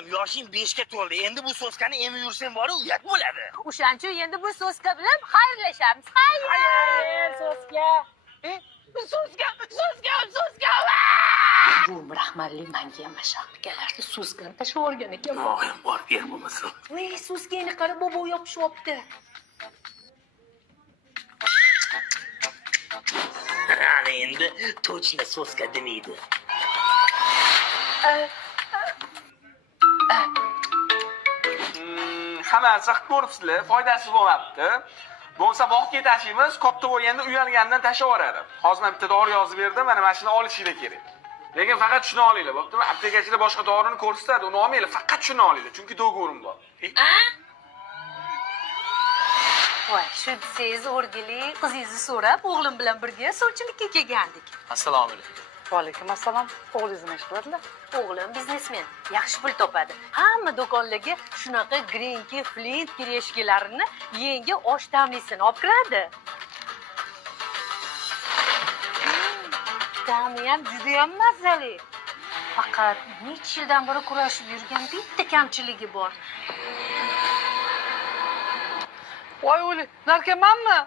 Yoshing 5 ga to'ldi. Endi bu soskani emib yursang bor, uyat bo'ladi. O'shancha endi bu so'ska bilan xayrlashamiz. Xayr, so'ska. So'ska. Bu rahmatli menga ham mashaq kelardi. So'skani tashlab olgan ekan. Mo'yim bor, ber bo'lmasa. Voy, so'skani qara, bobo yopishyapti. Ana endi точно soska demaydi. Hammasi qilib ko'ribsizlar, foydasi bo'lmabdi. Bo'lsa bog'ga tashiymiz, katta bo'lganda uyalganidan tashlab yuboradi. Hozir bitta dori yozib berdim, mana mashina olishinglar kerak. Lekin faqat shuni olinglar. Bo'ptimi? Aptekachida boshqa dorini ko'rsatadi, uni olmanglar, faqat shuni olinglar, chunki do'g'rim bor. Voy, shu desangiz o'rgili qizingizni so'rab, o'g'lim bilan birga suvchilikka kelgandik. Assalomu alaykum. Va alaykum assalom. O'g'lingiz nima ish qiladilar? O'g'lim biznesmen, yaxshi pul topadi. Hamma do'konlarga shunaqa grinki, flint kireshkilarini yangi osh ta'mlisini olib kiradi. Ta'mi ham juda ham mazali. Faqat necha yildan beri kurashib yurgan bitta kamchiligi bor. Voy o'g'li, narkomanmi?